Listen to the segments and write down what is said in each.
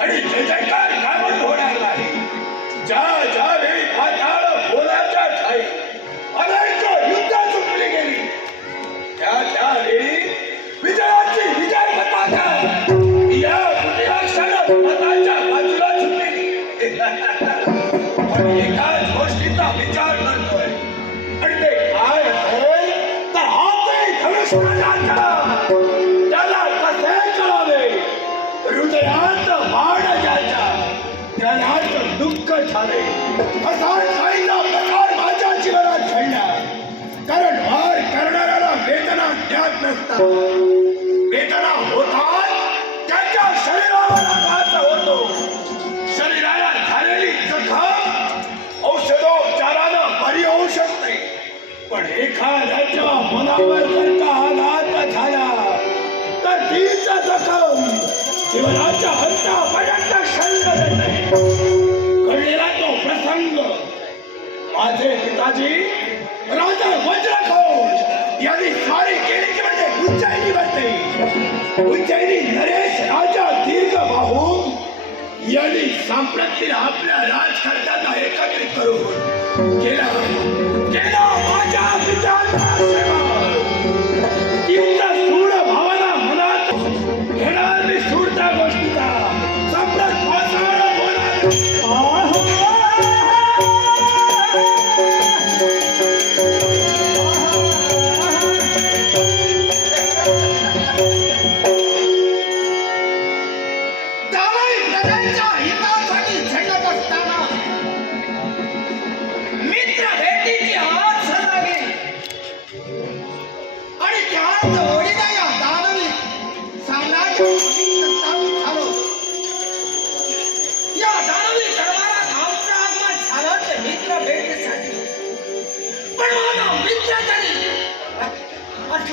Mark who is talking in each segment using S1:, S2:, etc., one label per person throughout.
S1: आणि जय जयकार कामच होणार नाही ज्या ज्या वेळी पाताळ बोलाच्या ठाई अनेक युद्ध चुकली गेली. त्या त्या वेळी विजयाची विजय पताका या कुटिलाक्षानं मताच्या बाजूला झुकली. पण एकाच गोष्टीचा विचार करतोय. आणि ते काय असेल तर हाती धनुष्य त्यालाच दुःख झाले. असा काहीला प्रकार माझ्या जीवनात घडला. कारण वार करणाऱ्याला वेदना ज्ञात नसतात. वेदना होतात त्याच्या शरीरावर आघात होतो. शरीराला झालेली जखम औषधोपचारानं बरी होऊ शकते. पण एखाद्याच्या मनावर जर का आघात झाला तर तीच जखम जीवनाच्या अंतापर्यंत शरीर नाही. माझे राजा राजा वज्रघोष यानी सारी केली की म्हणजे उज्जैनी बनते। उज्जैनी नरेश राजा दीर्घ बाहू, यांनी सांप्रतील आपल्या राजकर्त्यांना एकत्रित करून केला केला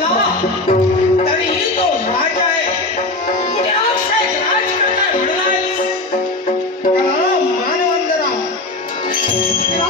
S2: असला तरीही तो राजा आहे कुठे अक्षय राजकर्ता घडलाय त्याला मानवंदना
S1: या